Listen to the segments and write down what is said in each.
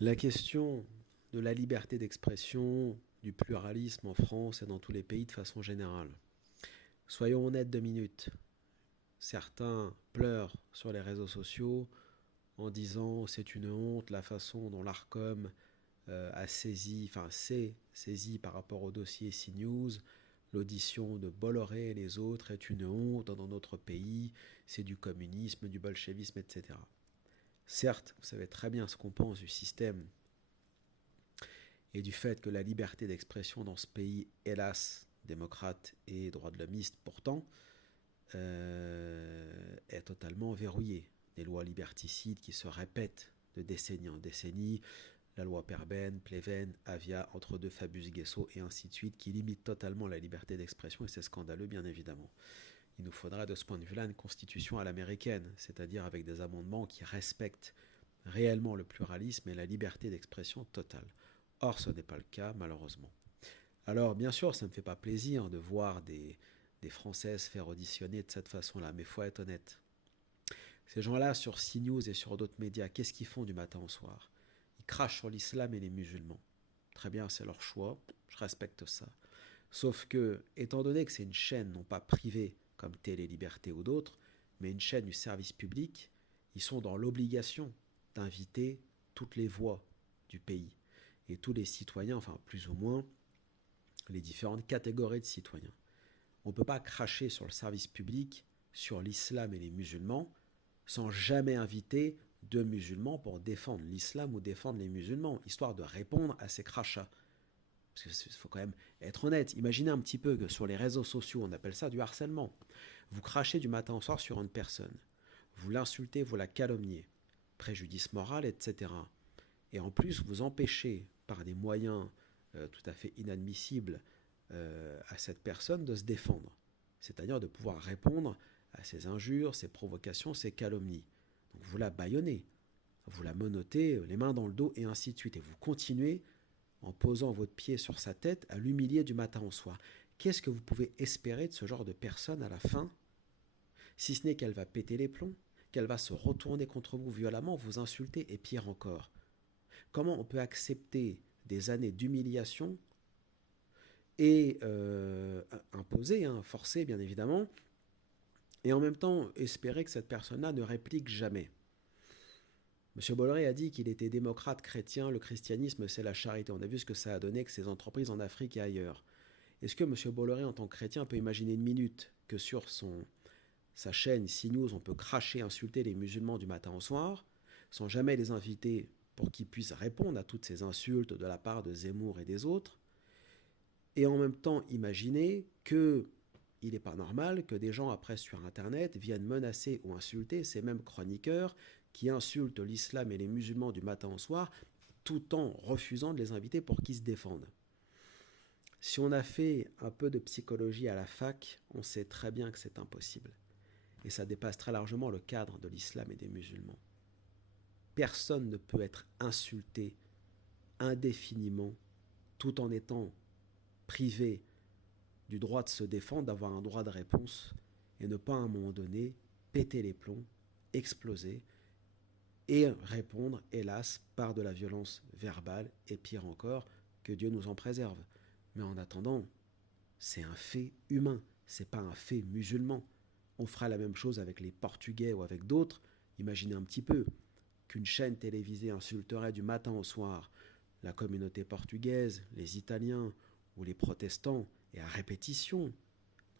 La question de la liberté d'expression, du pluralisme en France et dans tous les pays de façon générale. Soyons honnêtes 2 minutes. Certains pleurent sur les réseaux sociaux en disant c'est une honte la façon dont l'ARCOM s'est saisi par rapport au dossier CNews. L'audition de Bolloré et les autres est une honte dans notre pays, c'est du communisme, du bolchevisme, etc. Certes, vous savez très bien ce qu'on pense du système et du fait que la liberté d'expression dans ce pays, hélas, démocrate et droit de l'hommiste pourtant, est totalement verrouillée. Des lois liberticides qui se répètent de décennie en décennie, la loi Perben, Pleven, Avia, entre deux Fabius Guesso et ainsi de suite, qui limitent totalement la liberté d'expression et c'est scandaleux bien évidemment. Il nous faudra de ce point de vue-là une constitution à l'américaine, c'est-à-dire avec des amendements qui respectent réellement le pluralisme et la liberté d'expression totale. Or, ce n'est pas le cas, malheureusement. Alors, bien sûr, ça ne me fait pas plaisir de voir des Françaises faire auditionner de cette façon-là, mais il faut être honnête. Ces gens-là, sur CNews et sur d'autres médias, qu'est-ce qu'ils font du matin au soir? Ils crachent sur l'islam et les musulmans. Très bien, c'est leur choix, je respecte ça. Sauf que, étant donné que c'est une chaîne non pas privée comme Télé Liberté ou d'autres, mais une chaîne du service public, ils sont dans l'obligation d'inviter toutes les voix du pays et tous les citoyens, enfin plus ou moins les différentes catégories de citoyens. On ne peut pas cracher sur le service public, sur l'islam et les musulmans, sans jamais inviter deux musulmans pour défendre l'islam ou défendre les musulmans, histoire de répondre à ces crachats. Parce qu'il faut quand même être honnête. Imaginez un petit peu que sur les réseaux sociaux, on appelle ça du harcèlement. Vous crachez du matin au soir sur une personne. Vous l'insultez, vous la calomniez. Préjudice moral, etc. Et en plus, vous empêchez, par des moyens tout à fait inadmissibles, à cette personne de se défendre. C'est-à-dire de pouvoir répondre à ses injures, ses provocations, ses calomnies. Donc vous la bâillonnez, vous la menottez, les mains dans le dos, et ainsi de suite. Et vous continuez, en posant votre pied sur sa tête, à l'humilier du matin au soir. Qu'est-ce que vous pouvez espérer de ce genre de personne à la fin, si ce n'est qu'elle va péter les plombs, qu'elle va se retourner contre vous violemment, vous insulter, et pire encore. Comment on peut accepter des années d'humiliation et imposée, forcée bien évidemment, et en même temps espérer que cette personne-là ne réplique jamais. M. Bolloré a dit qu'il était démocrate chrétien, le christianisme c'est la charité. On a vu ce que ça a donné que ces entreprises en Afrique et ailleurs. Est-ce que M. Bolloré en tant que chrétien peut imaginer une minute que sur sa chaîne CNews on peut cracher, insulter les musulmans du matin au soir, sans jamais les inviter pour qu'ils puissent répondre à toutes ces insultes de la part de Zemmour et des autres, et en même temps imaginer que il n'est pas normal que des gens après sur Internet viennent menacer ou insulter ces mêmes chroniqueurs qui insultent l'islam et les musulmans du matin au soir tout en refusant de les inviter pour qu'ils se défendent. Si on a fait un peu de psychologie à la fac, on sait très bien que c'est impossible. Et ça dépasse très largement le cadre de l'islam et des musulmans. Personne ne peut être insulté indéfiniment tout en étant privé du droit de se défendre, d'avoir un droit de réponse, et ne pas à un moment donné péter les plombs, exploser, et répondre, hélas, par de la violence verbale, et pire encore, que Dieu nous en préserve. Mais en attendant, c'est un fait humain, c'est pas un fait musulman. On fera la même chose avec les Portugais ou avec d'autres. Imaginez un petit peu qu'une chaîne télévisée insulterait du matin au soir la communauté portugaise, les Italiens ou les protestants, et à répétition,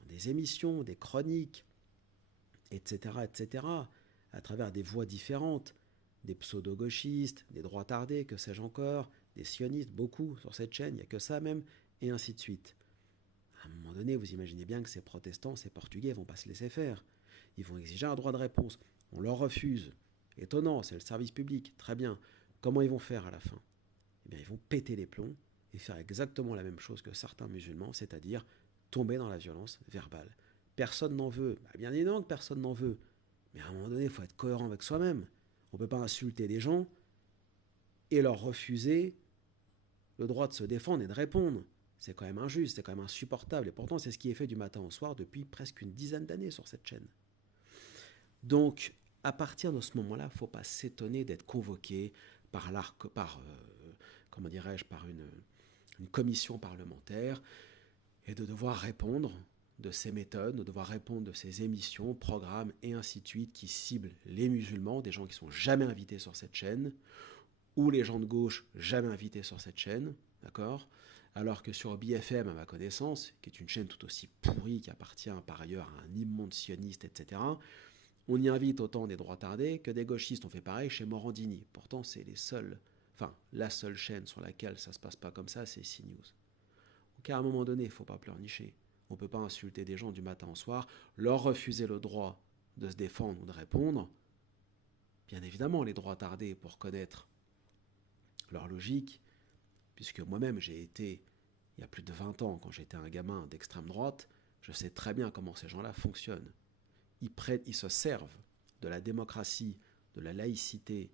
dans des émissions, des chroniques, etc., etc., à travers des voix différentes, des pseudo-gauchistes, des droitardés, que sais-je encore, des sionistes, beaucoup sur cette chaîne, il n'y a que ça même, et ainsi de suite. À un moment donné, vous imaginez bien que ces protestants, ces portugais vont pas se laisser faire. Ils vont exiger un droit de réponse. On leur refuse. Étonnant, c'est le service public. Très bien. Comment ils vont faire à la fin? Eh bien, ils vont péter les plombs et faire exactement la même chose que certains musulmans, c'est-à-dire tomber dans la violence verbale. Personne n'en veut. Bien évidemment que personne n'en veut. Mais à un moment donné, il faut être cohérent avec soi-même. On ne peut pas insulter des gens et leur refuser le droit de se défendre et de répondre. C'est quand même injuste, c'est quand même insupportable. Et pourtant, c'est ce qui est fait du matin au soir depuis presque une dizaine d'années sur cette chaîne. Donc, à partir de ce moment-là, il ne faut pas s'étonner d'être convoqué comment dirais-je, par une commission parlementaire, et de devoir répondre de ces méthodes, de devoir répondre de ces émissions, programmes et ainsi de suite qui ciblent les musulmans, des gens qui sont jamais invités sur cette chaîne, ou les gens de gauche jamais invités sur cette chaîne, d'accord ? Alors que sur BFM, à ma connaissance, qui est une chaîne tout aussi pourrie, qui appartient par ailleurs à un immonde sioniste, etc., on y invite autant des droitards que des gauchistes. On fait pareil chez Morandini. Pourtant, c'est la seule chaîne sur laquelle ça se passe pas comme ça, c'est CNews. Donc à un moment donné, il ne faut pas pleurnicher. On ne peut pas insulter des gens du matin au soir, leur refuser le droit de se défendre ou de répondre. Bien évidemment, les droitardés, pour connaître leur logique, puisque moi-même j'ai été, il y a plus de 20 ans, quand j'étais un gamin d'extrême droite, je sais très bien comment ces gens-là fonctionnent. Ils se servent de la démocratie, de la laïcité,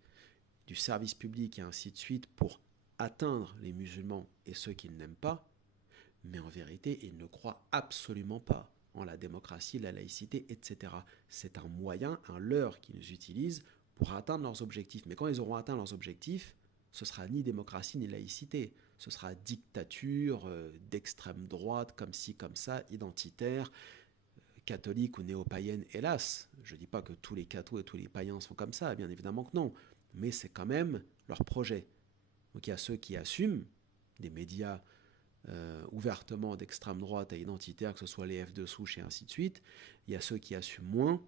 du service public et ainsi de suite pour atteindre les musulmans et ceux qu'ils n'aiment pas, mais en vérité, ils ne croient absolument pas en la démocratie, la laïcité, etc. C'est un moyen, un leurre qu'ils utilisent pour atteindre leurs objectifs. Mais quand ils auront atteint leurs objectifs, ce sera ni démocratie ni laïcité. Ce sera dictature d'extrême droite, comme ci, comme ça, identitaire, catholique ou néo-païenne, hélas. Je ne dis pas que tous les cathos et tous les païens sont comme ça, bien évidemment que non. Mais c'est quand même leur projet. Donc il y a ceux qui assument, des médias ouvertement d'extrême droite et identitaire, que ce soit les F de souche et ainsi de suite. Il y a ceux qui assument moins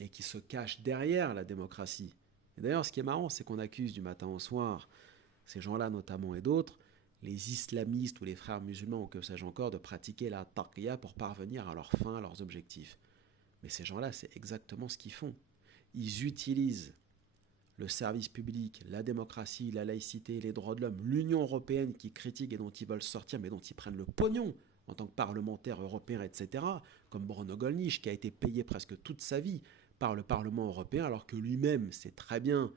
et qui se cachent derrière la démocratie. Et d'ailleurs, ce qui est marrant, c'est qu'on accuse du matin au soir, ces gens-là notamment et d'autres, les islamistes ou les frères musulmans ou que sais-je encore, de pratiquer la taqiyya pour parvenir à leurs fins, à leurs objectifs. Mais ces gens-là, c'est exactement ce qu'ils font. Ils utilisent le service public, la démocratie, la laïcité, les droits de l'homme, l'Union européenne qui critique et dont ils veulent sortir, mais dont ils prennent le pognon en tant que parlementaires européens, etc., comme Bruno Gollnisch, qui a été payé presque toute sa vie par le Parlement européen, alors que lui-même, c'est très bien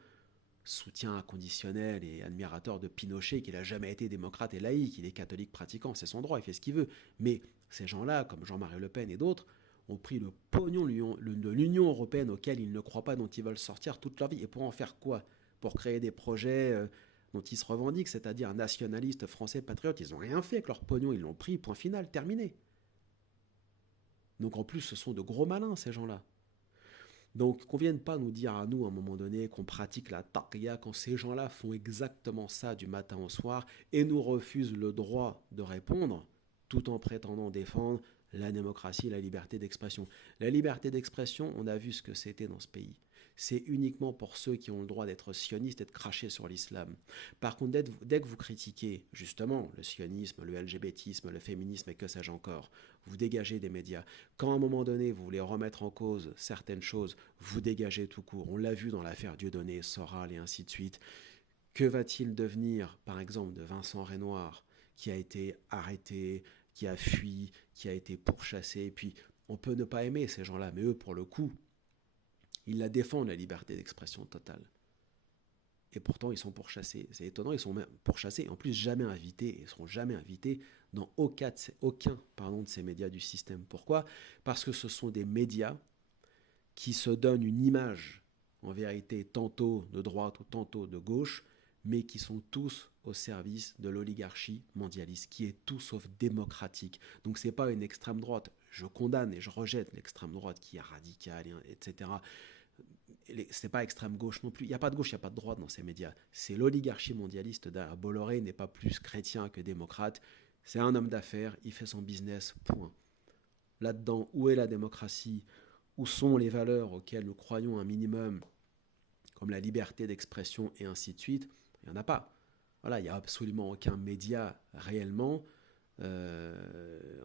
soutien inconditionnel et admirateur de Pinochet, qu'il n'a jamais été démocrate et laïque, il est catholique pratiquant, c'est son droit, il fait ce qu'il veut. Mais ces gens-là, comme Jean-Marie Le Pen et d'autres, ont pris le pognon de l'Union européenne auquel ils ne croient pas, dont ils veulent sortir toute leur vie. Et pour en faire quoi ? Pour créer des projets dont ils se revendiquent, c'est-à-dire nationalistes français patriotes. Ils n'ont rien fait avec leur pognon, ils l'ont pris, point final, terminé. Donc en plus, ce sont de gros malins, ces gens-là. Donc qu'on ne vienne pas nous dire à nous, à un moment donné, qu'on pratique la taqiyya quand ces gens-là font exactement ça du matin au soir et nous refusent le droit de répondre, tout en prétendant défendre la démocratie, la liberté d'expression. La liberté d'expression, on a vu ce que c'était dans ce pays. C'est uniquement pour ceux qui ont le droit d'être sionistes et de cracher sur l'islam. Par contre, dès que vous critiquez justement le sionisme, le LGBTisme, le féminisme et que sais-je encore, vous dégagez des médias. Quand à un moment donné, vous voulez remettre en cause certaines choses, vous dégagez tout court. On l'a vu dans l'affaire Dieudonné, Soral et ainsi de suite. Que va-t-il devenir, par exemple, de Vincent Renoir, qui a été arrêté, qui a fui, qui a été pourchassé. Et puis, on peut ne pas aimer ces gens-là, mais eux, pour le coup, ils la défendent, la liberté d'expression totale. Et pourtant, ils sont pourchassés. C'est étonnant, ils sont même pourchassés, en plus jamais invités, et ne seront jamais invités dans aucun de ces médias du système. Pourquoi ? Parce que ce sont des médias qui se donnent une image, en vérité, tantôt de droite ou tantôt de gauche, mais qui sont tous au service de l'oligarchie mondialiste, qui est tout sauf démocratique. Donc ce n'est pas une extrême droite. Je condamne et je rejette l'extrême droite qui est radicale, etc. Ce n'est pas extrême gauche non plus. Il n'y a pas de gauche, il n'y a pas de droite dans ces médias. C'est l'oligarchie mondialiste. Bolloré n'est pas plus chrétien que démocrate. C'est un homme d'affaires, il fait son business, point. Là-dedans, où est la démocratie ? Où sont les valeurs auxquelles nous croyons un minimum, comme la liberté d'expression et ainsi de suite ? Il n'y en a pas. Voilà, il n'y a absolument aucun média réellement,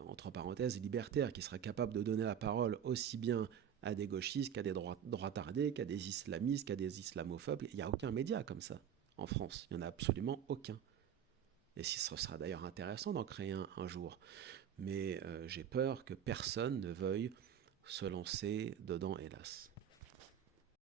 entre parenthèses, libertaire, qui serait capable de donner la parole aussi bien à des gauchistes qu'à des droitardés, qu'à des islamistes, qu'à des islamophobes. Il n'y a aucun média comme ça en France. Il n'y en a absolument aucun. Et ce sera d'ailleurs intéressant d'en créer un jour. Mais j'ai peur que personne ne veuille se lancer dedans, hélas.